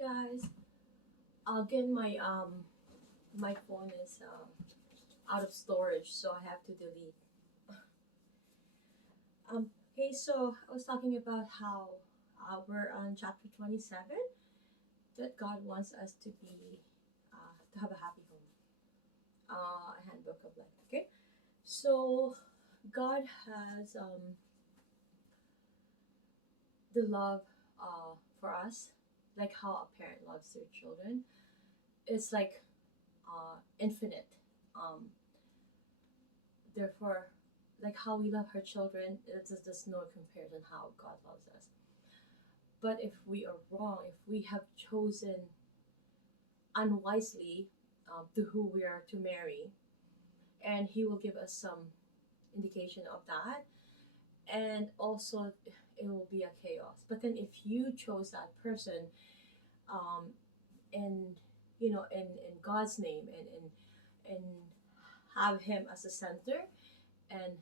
guys. Again, my phone is out of storage, so I have to delete. Okay, so I was talking about how we're on chapter 27, that God wants us to have a happy home. A handbook of life. Okay, so God has the love for us, like how a parent loves their children. It's like infinite. Um, Therefore, like how we love our children, there's no comparison how God loves us. But if we are wrong, if we have chosen unwisely to who we are to marry, and He will give us some indication of that, and also it will be a chaos. But then if you chose that person, um, in in God's name, and have Him as a center, and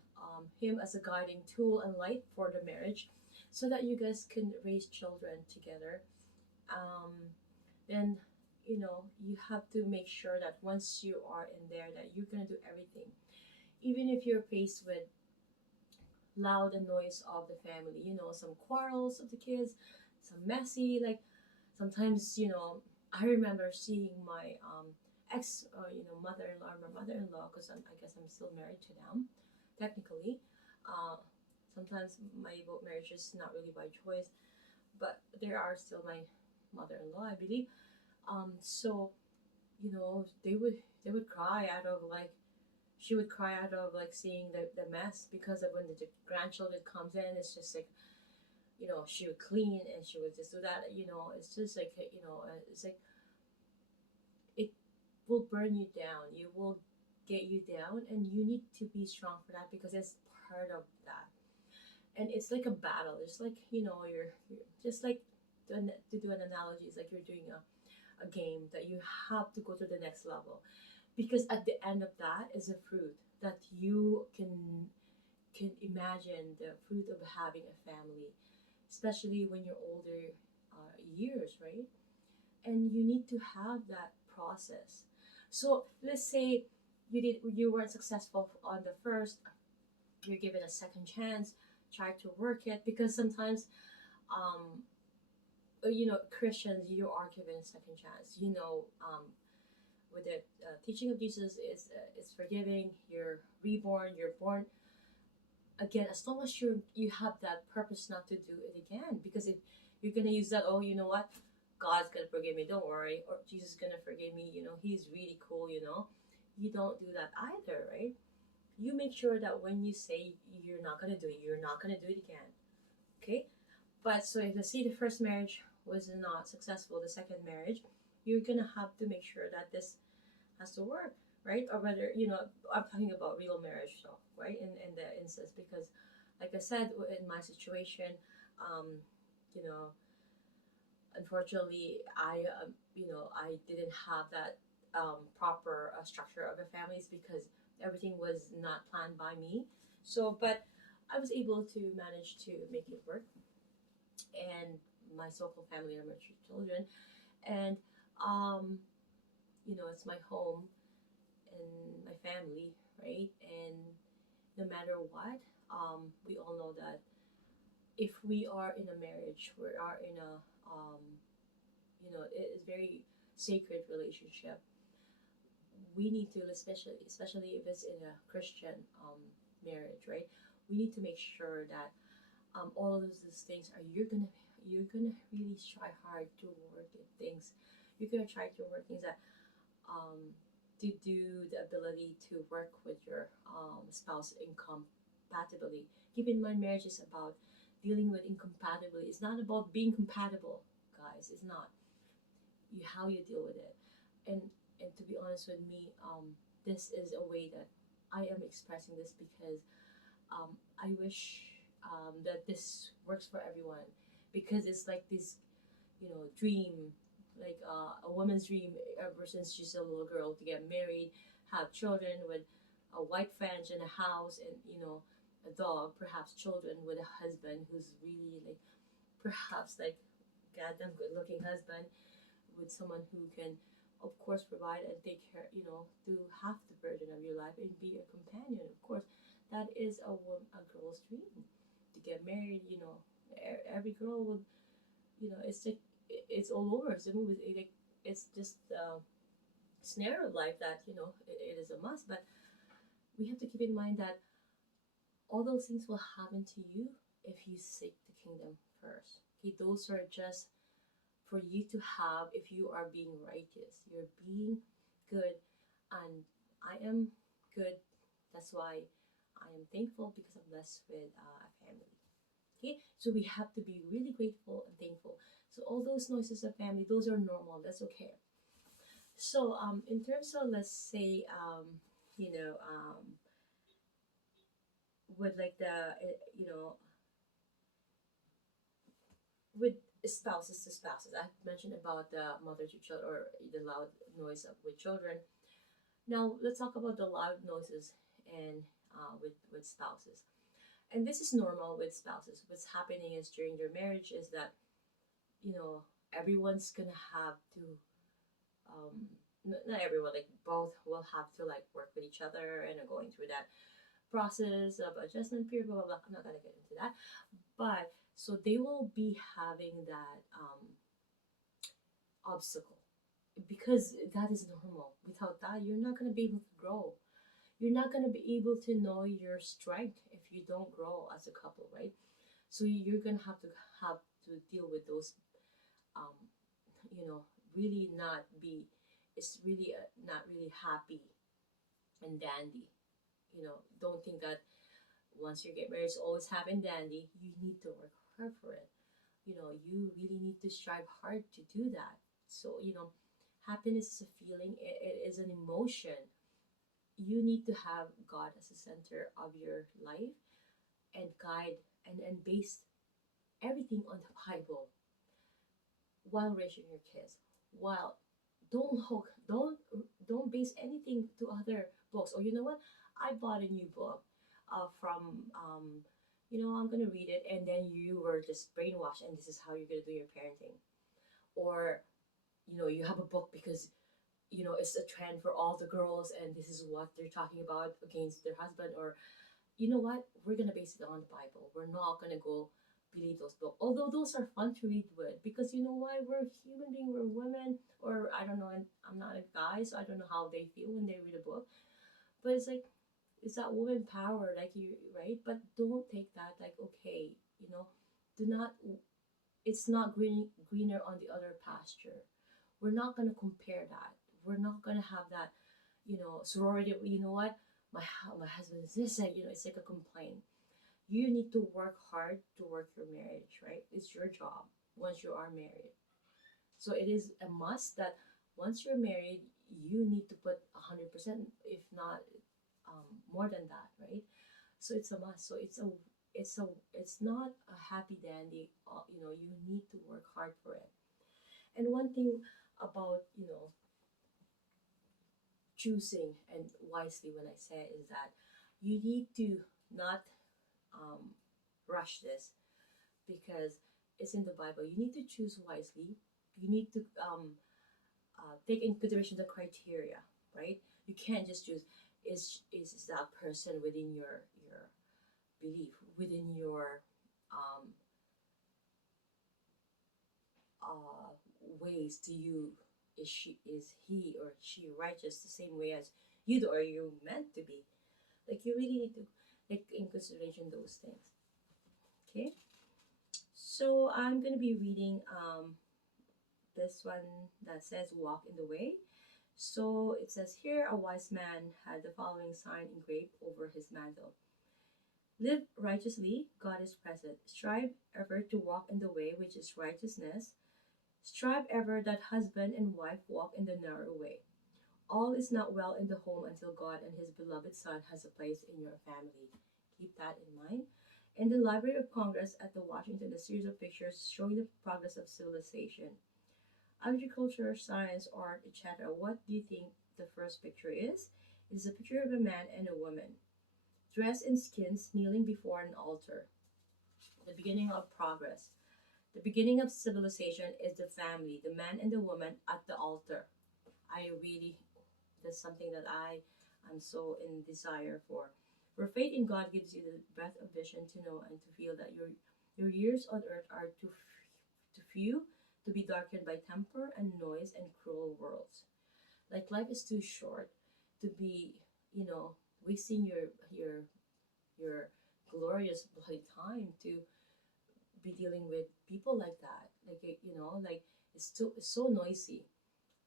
Him as a guiding tool and light for the marriage, so that you guys can raise children together. Um, then you have to make sure that once you are in there, that you're gonna do everything, even if you're faced with loud and noise of the family. Some quarrels of the kids, some messy, like sometimes. I remember seeing my ex, mother-in-law, my mother-in-law, because I guess I'm still married to them, technically. Uh, Sometimes my marriage is not really by choice, but they are still my mother-in-law, I believe. So they would cry out of like she would cry out of like seeing the mess, because of when the grandchildren comes in, it's just like she would clean and she would just do that. It's just like it's like it will burn you down. You will get you down, and you need to be strong for that, because it's part of that. And it's like a battle. It's like you're just like to do an analogy. It's like you're doing a game that you have to go to the next level, because at the end of that is a fruit that you can imagine, the fruit of having a family, especially when you're older years, right? And you need to have that process. So let's say you weren't successful on the first, you're given a second chance, try to work it, because sometimes Christians, you are given a second chance. With the teaching of Jesus is forgiving. You're reborn. You're born again, as long as you have that purpose not to do it again. Because if you're gonna use that, oh, you know what, God's gonna forgive me, don't worry, or Jesus is gonna forgive me, He's really cool. You don't do that either, right? You make sure that when you say you're not gonna do it, you're not gonna do it again. Okay. But so if, let's say, the first marriage was not successful, the second marriage, you're gonna have to make sure that this has to work, right? Or whether, I'm talking about real marriage stuff, right? In the instance, because, like I said, in my situation, um, you know, unfortunately, I didn't have that proper structure of the families, because everything was not planned by me. So, but I was able to manage to make it work, and my so-called family are my three children, and um, it's my home and my family, right? And no matter what, we all know that if we are in a marriage, we are in a it is very sacred relationship. We need to, especially if it's in a Christian marriage, right? We need to make sure that all of those things are you're gonna really try hard to work at things. You're gonna try to work things that to do the ability to work with your spouse incompatibility. Keep in mind, marriage is about dealing with incompatibility. It's not about being compatible, guys. It's not. How you deal with it. And to be honest with me, this is a way that I am expressing this, because I wish that this works for everyone, because it's like this dream, like a woman's dream ever since she's a little girl, to get married, have children with a white fence and a house, and a dog, perhaps children with a husband who's really like, perhaps like goddamn good looking husband, with someone who can, of course, provide and take care, do half the burden of your life and be a companion. Of course, that is a girl's dream to get married. Every girl would, it's like it's all over. It's a movie. It's just snare of life that it is a must. But we have to keep in mind that all those things will happen to you if you seek the kingdom first. Okay, those are just for you to have if you are being righteous. You're being good, and I am good. That's why I am thankful because I'm blessed with a family. Okay, so we have to be really grateful and thankful. So all those noises of family, those are normal. That's okay. So in terms of, let's say, you know, with like with spouses to spouses. I mentioned about the mother to child or the loud noise with children. Now let's talk about the loud noises and with spouses. And this is normal with spouses. What's happening is during their marriage is that you know everyone's gonna have to not everyone, like both will have to like work with each other and are going through that process of adjustment period, blah blah blah. I'm not gonna get into that, but so they will be having that obstacle because that is normal. Without that, you're not gonna be able to grow. You're not gonna be able to know your strength if you don't grow as a couple, right? So you're gonna have to deal with those, um, really not be. It's really not really happy and dandy. Don't think that once you get married, it's always happy and dandy. You need to work hard for it. You really need to strive hard to do that. So, happiness is a feeling, it is an emotion. You need to have God as the center of your life and guide and base everything on the Bible while raising your kids. While don't base anything to other books. Or you know what? I bought a new book from I'm gonna read it, and then you were just brainwashed, and this is how you're gonna do your parenting. Or you have a book because it's a trend for all the girls, and this is what they're talking about against their husband. Or you know what? We're gonna base it on the Bible. We're not gonna go believe those books. Although those are fun to read with, because you know why? We're human beings, we're women, or I don't know, and I'm not a guy, so I don't know how they feel when they read a book. But it's like it's that woman power, like you, right? But don't take that like okay, do not. It's not greener on the other pasture. We're not gonna compare that. We're not gonna have that, sorority. You know what? My husband is this, and it's like a complaint. You need to work hard to work your marriage, right? It's your job once you are married. So it is a must that once you're married, you need to put 100%, if not more than that, right? So it's a must. So it's not a happy dandy. You need to work hard for it. And one thing about choosing and wisely, when I say is that you need to not um, rush this because it's in the Bible. You need to choose wisely. You need to take in consideration the criteria, right? You can't just choose is that person within your belief, within your um, ways. Do you is he or she righteous the same way as you do, or you meant to be? Like you really need to take in consideration those things. Okay, so I'm gonna be reading this one that says walk in the way. So it says here, a wise man had the following sign engraved over his mantle: live righteously, God is present. Strive ever to walk in the way which is righteousness. Strive ever that husband and wife walk in the narrow way. All is not well in the home until God and his beloved Son has a place in your family. Keep that in mind. In the Library of Congress at the Washington, a series of pictures showing the progress of civilization. Agriculture, science, art, etc. What do you think the first picture is? It is a picture of a man and a woman, dressed in skins, kneeling before an altar. The beginning of progress. The beginning of civilization is the family, the man and the woman at the altar. I really, that's something that I am so in desire for. For faith in God gives you the breath of vision to know and to feel that your years on earth are too few to be darkened by temper and noise and cruel worlds. Like life is too short to be, you know, wasting your glorious bloody time to be dealing with people like that. Like like it's so noisy.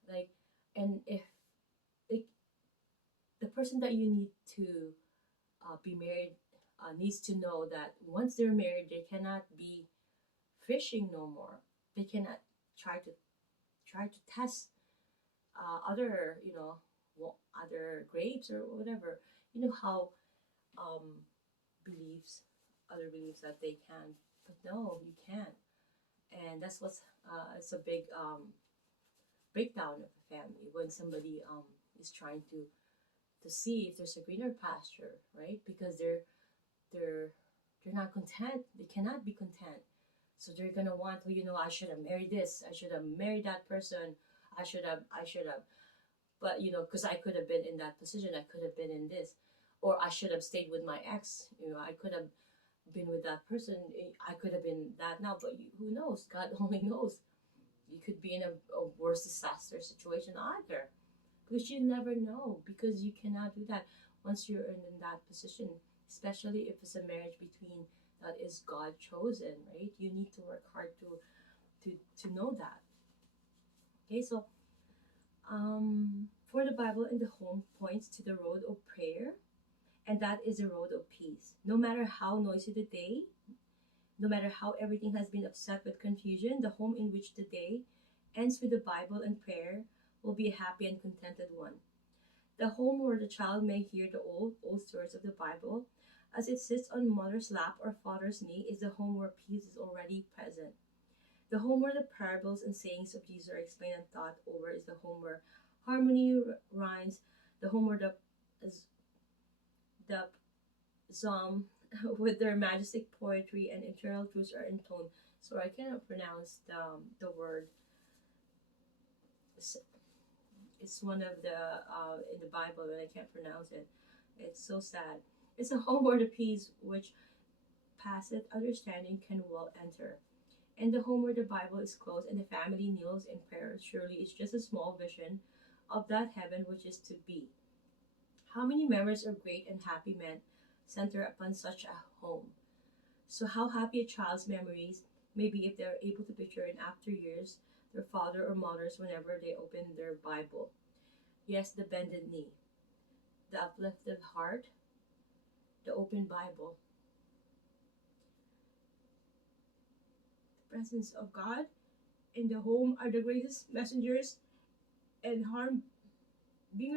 Like, and if like the person that you need to be married needs to know that once they're married, they cannot be fishing no more. They cannot try to test other other grapes or whatever. You know how um, beliefs other beliefs that they can, but no, you can't. And that's what's it's a big breakdown of the family when somebody is trying to see if there's a greener pasture, right? Because they're they're not content. They cannot be content. So they're gonna want to, I should have married this. I should have married that person. I should have. But because I could have been in that position. I could have been in this, or I should have stayed with my ex. I could have been with that person. I could have been that now. But who knows? God only knows. You could be in a worse disaster situation either, because you never know, because you cannot do that once you're in that position, especially if it's a marriage between that is God chosen, right? You need to work hard to know that. Okay, so for the Bible in the home points to the road of prayer, and that is a road of peace. No matter how noisy the day, no matter how everything has been upset with confusion, the home in which the day ends with the Bible and prayer will be a happy and contented one. The home where the child may hear the old stories of the Bible as it sits on mother's lap or father's knee is the home where peace is already present. The home where the parables and sayings of Jesus are explained and thought over is the home where harmony reigns, the home where the psalm with their majestic poetry and eternal truths are intoned. So I cannot pronounce the word. It's one of the in the Bible, and I can't pronounce it. It's so sad. It's a home where the peace which passeth understanding can well enter. And the home where the Bible is closed and the family kneels in prayer surely is just a small vision of that heaven which is to be. How many memories of great and happy men center upon such a home? So how happy a child's memories may be if they are able to picture in after years their father or mothers whenever they open their Bible. Yes, the bended knee, the uplifted heart, the open Bible, the presence of God in the home are the greatest messengers and harm being